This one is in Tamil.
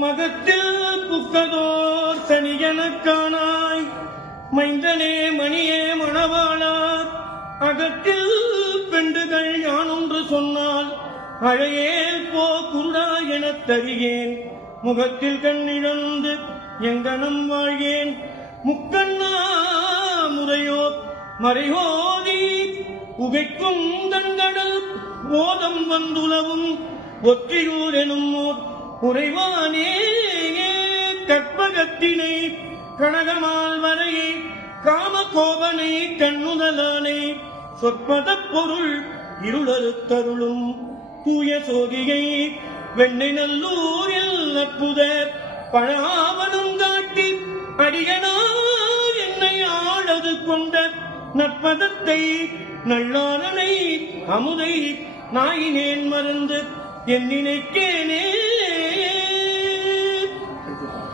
மகத்தில் புக்கதோர் தனியனக்கானாய் மைந்தனே மணியே மணவாளார் அகத்தில் பெண்டுகள் யானொன்று சொன்னால் அழையேல் போ குருடா எனத் தருகேன் முகத்தில் கண்ணிழந்து எங்கனம் வாழ்கேன் முக்கண்ணா முறையோ மறையோதி உகைக்கும் தங்கடல் போதம் வந்துலவும் ஒற்றியூர் எனும் உறைவானே கற்பகத்தினை கனகமால் வரையை காமகோபனை கண்ணுதலானை சொற்பத பொருள் இருளறுத்தருளும் தூய சோதியை வெண்ணை நல்லூரில் அற்புத பழாவனம் காட்டி அடியனார் என்னை ஆளது கொண்ட நற்பதத்தை நல்லாளனை அமுதை நாயினேன் மருந்து என் நினைக்கேனே